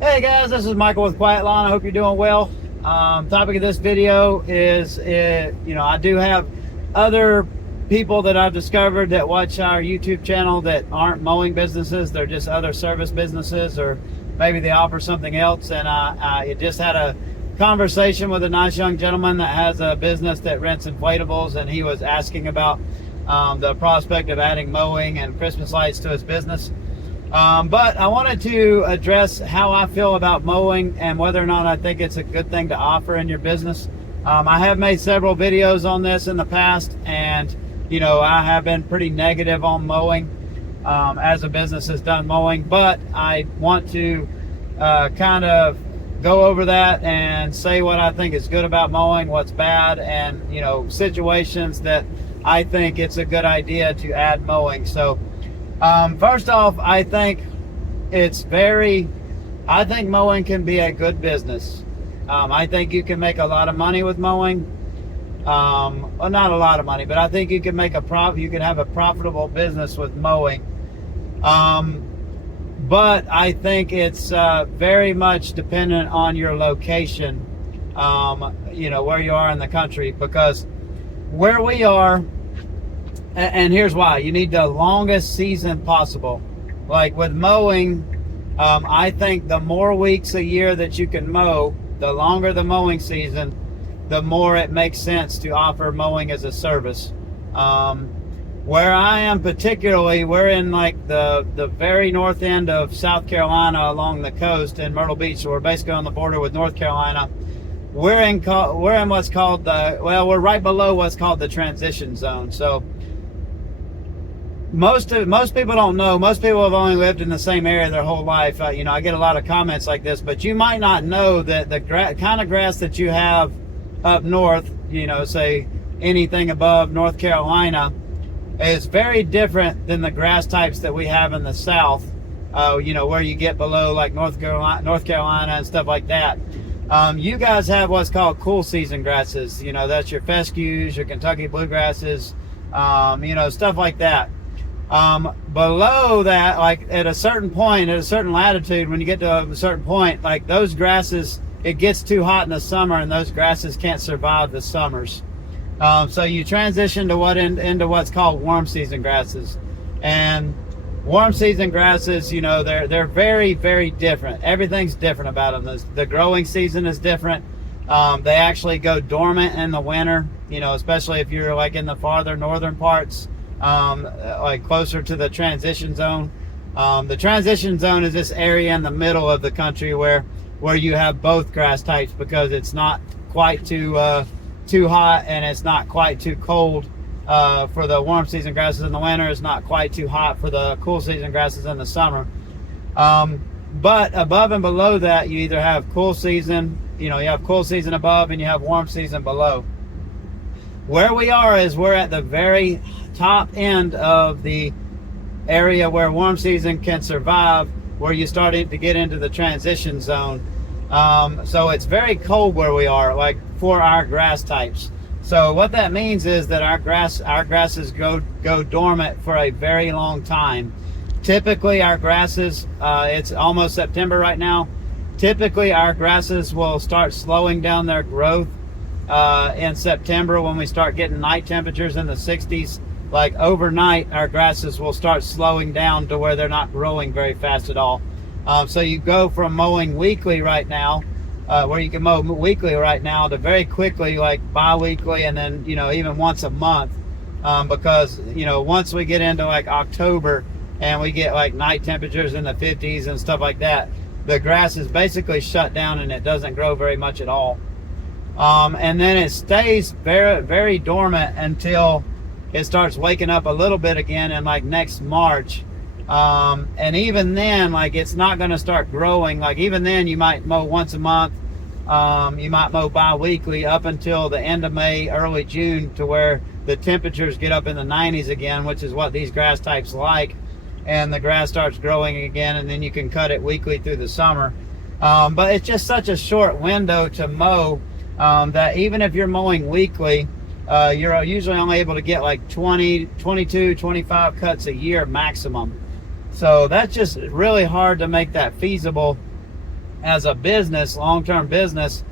Hey guys, this is Michael with Quiet Lawn. I hope you're doing well. Topic of this video is, I do have other people that I've discovered that watch our YouTube channel that aren't mowing businesses. They're just other service businesses, or maybe they offer something else. And I just had a conversation with a nice young gentleman that has a business that rents inflatables, and he was asking about the prospect of adding mowing and Christmas lights to his business. But I wanted to address how I feel about mowing and whether or not I think it's a good thing to offer in your business. I have made several videos on this in the past, and I have been pretty negative on mowing as a business has done mowing, but I want to kind of go over that and say what I think is good about mowing, what's bad, and situations that I think it's a good idea to add mowing. So first off, I think mowing can be a good business. I think you can make a lot of money with mowing. Well, not a lot of money, but I think you can make you can have a profitable business with mowing. But I think it's very much dependent on your location, where you are in the country, because where we are, and here's why: you need the longest season possible. Like with mowing, I think the more weeks a year that you can mow, the longer the mowing season, the more it makes sense to offer mowing as a service. Where I am particularly, we're in like the very north end of South Carolina along the coast in Myrtle Beach, so we're basically on the border with North Carolina. We're in what's called we're right below what's called the transition zone. So most people don't know. Most people have only lived in the same area their whole life. I get a lot of comments like this, but you might not know that the kind of grass that you have up north, say anything above North Carolina, is very different than the grass types that we have in the south. Where you get below like North Carolina and stuff like that. You guys have what's called cool season grasses. That's your fescues, your Kentucky bluegrasses, stuff like that. Below that, like at a certain latitude, when you get to a certain point, like those grasses, it gets too hot in the summer, and those grasses can't survive the summers. So you transition to into what's called warm season grasses. And warm season grasses, they're very, very different. Everything's different about them. The growing season is different. They actually go dormant in the winter, especially if you're like in the farther northern parts, like closer to the transition zone. The transition zone is this area in the middle of the country where you have both grass types, because it's not quite too hot and it's not quite too cold for the warm season grasses in the winter. It's not quite too hot for the cool season grasses in the summer. But above and below that, you either have cool season, you have cool season above, and you have warm season below. Where we are is we're at the very top end of the area where warm season can survive, where you start to get into the transition zone. So it's very cold where we are, like for our grass types. So what that means is that our grasses go dormant for a very long time. Typically our grasses, it's almost September right now. Typically our grasses will start slowing down their growth in September, when we start getting night temperatures in the 60s. Like overnight, our grasses will start slowing down to where they're not growing very fast at all. So you go from mowing weekly right now, where you can mow weekly right now, to very quickly like bi-weekly, and then even once a month, because once we get into like October and we get like night temperatures in the 50s and stuff like that, the grass is basically shut down and it doesn't grow very much at all. And then it stays very, very dormant until it starts waking up a little bit again in like next March. And even then, like, it's not going to start growing. Like, even then you might mow once a month. You might mow bi-weekly up until the end of May, early June, to where the temperatures get up in the 90s again, which is what these grass types like. And the grass starts growing again, and then you can cut it weekly through the summer. But it's just such a short window to mow that even if you're mowing weekly, you're usually only able to get like 20, 22, 25 cuts a year maximum. So that's just really hard to make that feasible as a business, long-term business,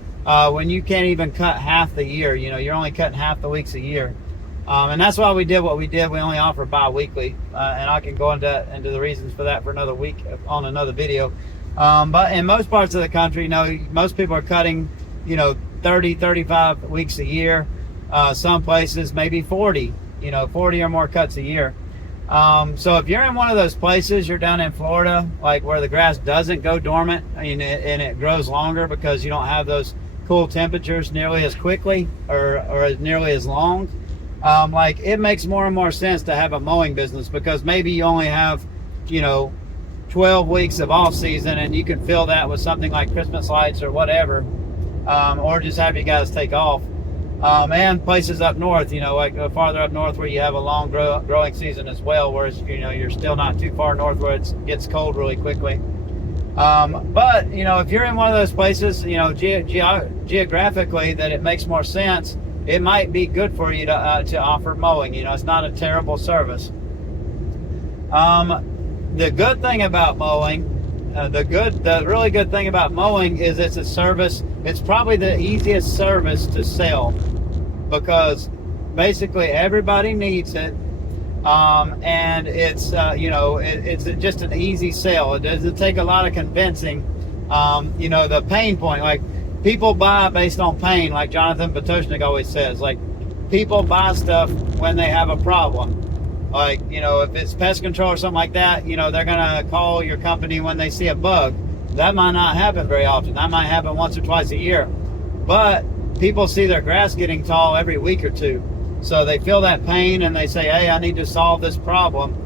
when you can't even cut half the year. You're only cutting half the weeks a year. And that's why we did what we did. We only offer bi-weekly, and I can go into the reasons for that for another week on another video. But in most parts of the country, most people are cutting, 30, 35 weeks a year. Some places maybe 40, 40 or more cuts a year. So if you're in one of those places, you're down in Florida, like where the grass doesn't go dormant and it grows longer because you don't have those cool temperatures nearly as quickly or nearly as long. Like it makes more and more sense to have a mowing business, because maybe you only have 12 weeks of off season and you can fill that with something like Christmas lights or whatever, or just have you guys take off. And places up north, like farther up north where you have a long growing season as well, whereas you're still not too far north where it gets cold really quickly. But if you're in one of those places, geographically, that it makes more sense, it might be good for you to offer mowing. It's not a terrible service. The good thing about mowing, the really good thing about mowing is it's a service. It's probably the easiest service to sell, because basically everybody needs it. And it's it's just an easy sell. It doesn't take a lot of convincing. The pain point, like people buy based on pain, like Jonathan Potoshnik always says. Like people buy stuff when they have a problem. Like if it's pest control or something like that, they're gonna call your company when they see a bug. That might not happen very often. That might happen once or twice a year. But people see their grass getting tall every week or two. So they feel that pain and they say, hey, I need to solve this problem.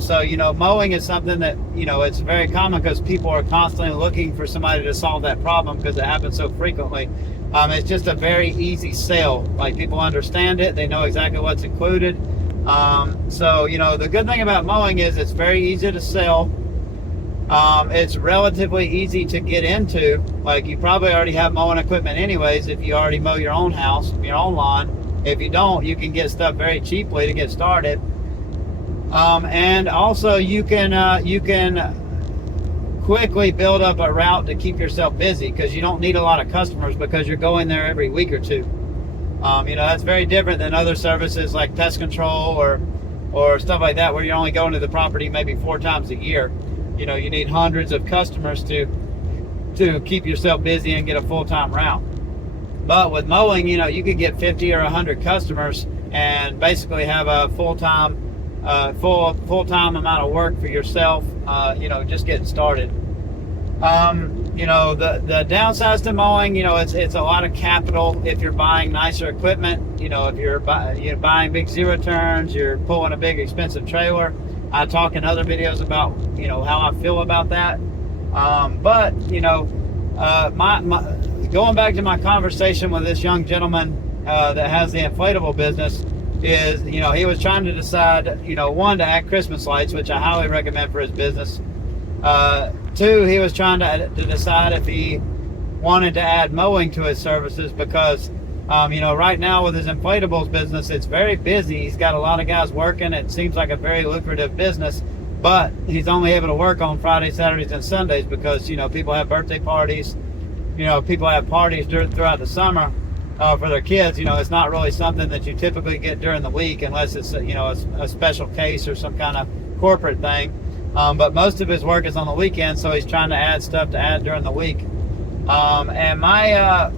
So mowing is something that, it's very common because people are constantly looking for somebody to solve that problem because it happens so frequently. It's just a very easy sale. Like people understand it. They know exactly what's included. So the good thing about mowing is it's very easy to sell. It's relatively easy to get into. Like you probably already have mowing equipment anyways if you already mow your own house, your own lawn. If you don't, you can get stuff very cheaply to get started. And also you can quickly build up a route to keep yourself busy, because you don't need a lot of customers because you're going there every week or two. That's very different than other services like pest control or stuff like that, where you're only going to the property maybe 4 times a year. You need hundreds of customers to keep yourself busy and get a full-time route. But with mowing, you could get 50 or 100 customers and basically have a full-time amount of work for yourself, just getting started. The downsides to mowing, it's a lot of capital if you're buying nicer equipment. If you're buying big zero turns, you're pulling a big expensive trailer. I talk in other videos about, how I feel about that. But going back to my conversation with this young gentleman that has the inflatable business, is he was trying to decide, one, to add Christmas lights, which I highly recommend for his business. 2, he was trying to decide if he wanted to add mowing to his services, because right now with his inflatables business, it's very busy. He's got a lot of guys working. It seems like a very lucrative business, but he's only able to work on Fridays, Saturdays, and Sundays because people have birthday parties. People have parties throughout the summer for their kids. It's not really something that you typically get during the week unless it's a special case or some kind of corporate thing. But most of his work is on the weekend, so he's trying to add stuff to add during the week. And my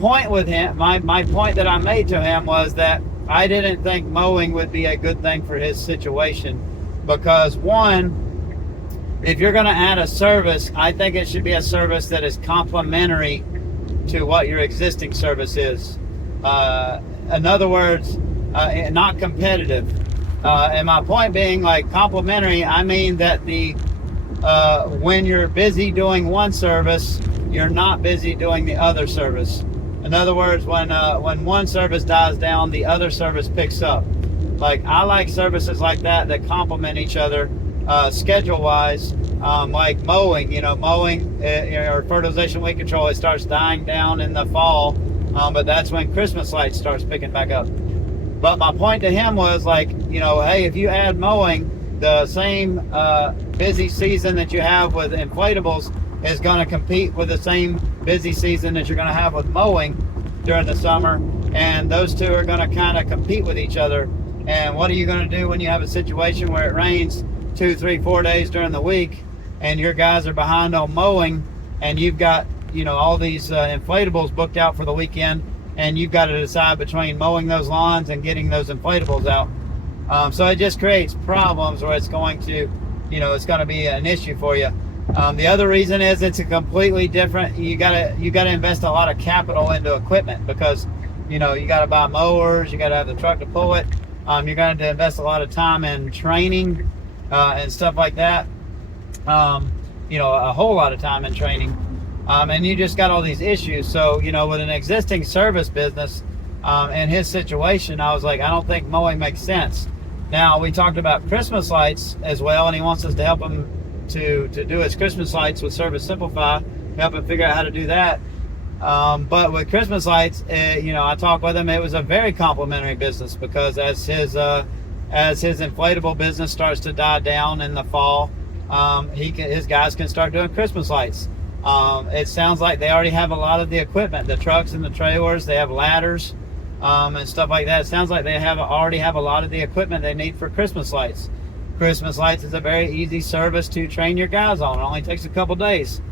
point with him, my point that I made to him was that I didn't think mowing would be a good thing for his situation, because one, if you're going to add a service, I think it should be a service that is complementary to what your existing service is. In other words, not competitive. And my point being, like, complementary, I mean that when you're busy doing one service, you're not busy doing the other service. In other words, when one service dies down, the other service picks up. Like, I like services like that complement each other schedule-wise. Like mowing, mowing or fertilization weed control, it starts dying down in the fall, but that's when Christmas lights starts picking back up. But my point to him was, like, hey, if you add mowing, the same busy season that you have with inflatables is going to compete with the same busy season that you're going to have with mowing during the summer, and those two are going to kind of compete with each other. And what are you going to do when you have a situation where it rains 2, 3, 4 days during the week and your guys are behind on mowing, and you've got, you know, all these inflatables booked out for the weekend, and you've got to decide between mowing those lawns and getting those inflatables out. So it just creates problems where it's going to, you know, it's going to be an issue for you. The other reason is it's a completely different, you gotta invest a lot of capital into equipment, because, you know, you gotta buy mowers, you gotta have the truck to pull it. You're going to invest a lot of time in training and stuff like that. You know, a whole lot of time in training. And you just got all these issues. So, you know, with an existing service business, in his situation, I was like, I don't think mowing makes sense. Now, we talked about Christmas lights as well, and he wants us to help him to do his Christmas lights with Service Simplify, help him figure out how to do that. But with Christmas lights, you know, I talked with him. It was a very complimentary business, because as his inflatable business starts to die down in the fall, his guys can start doing Christmas lights. It sounds like they already have a lot of the equipment, the trucks and the trailers. They have ladders and stuff like that. It sounds like they already have a lot of the equipment they need for Christmas lights. Christmas lights is a very easy service to train your guys on. It only takes a couple days.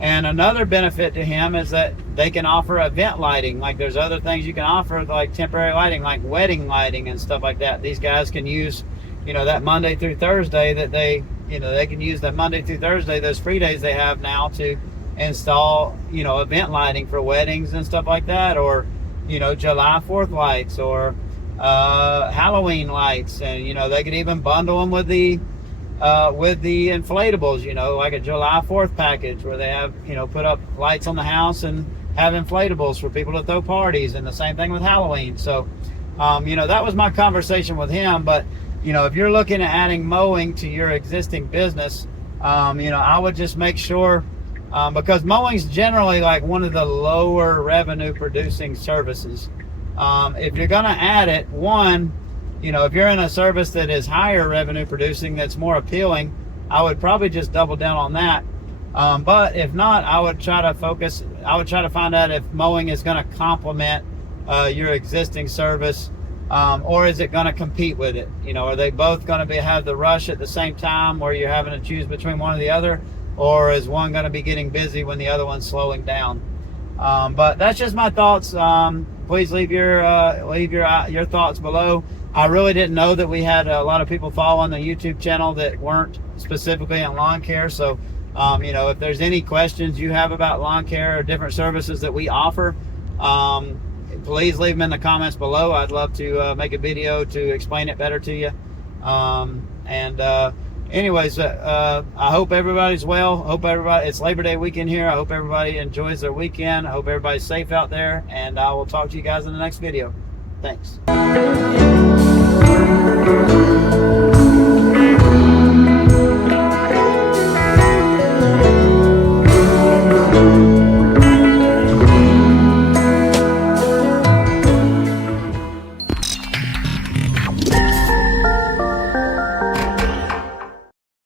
And another benefit to him is that they can offer event lighting. Like, there's other things you can offer, like temporary lighting, like wedding lighting and stuff like that. These guys can use, you know, that Monday through Thursday that they can use that Monday through Thursday, those free days they have now, to install, you know, event lighting for weddings and stuff like that, or, you know, July 4th lights, or Halloween lights. And, you know, they could even bundle them with the inflatables, you know, like a July 4th package where they have, you know, put up lights on the house and have inflatables for people to throw parties, and the same thing with Halloween. So, you know, that was my conversation with him. But, you know, if you're looking at adding mowing to your existing business, you know, I would just make sure, because mowing's generally like one of the lower revenue producing services. If you're going to add it, one, you know, if you're in a service that is higher revenue producing, that's more appealing, I would probably just double down on that. But if not, I would try to find out if mowing is going to complement your existing service, or is it going to compete with it? You know, are they both going to have the rush at the same time, where you're having to choose between one or the other, or is one going to be getting busy when the other one's slowing down? But that's just my thoughts. Please leave your thoughts below. I really didn't know that we had a lot of people following the YouTube channel that weren't specifically in lawn care. So, you know, if there's any questions you have about lawn care or different services that we offer, please leave them in the comments below. I'd love to make a video to explain it better to you. Anyways, I hope everybody's well. It's Labor Day weekend here. I hope everybody enjoys their weekend. I hope everybody's safe out there, and I will talk to you guys in the next video. Thanks.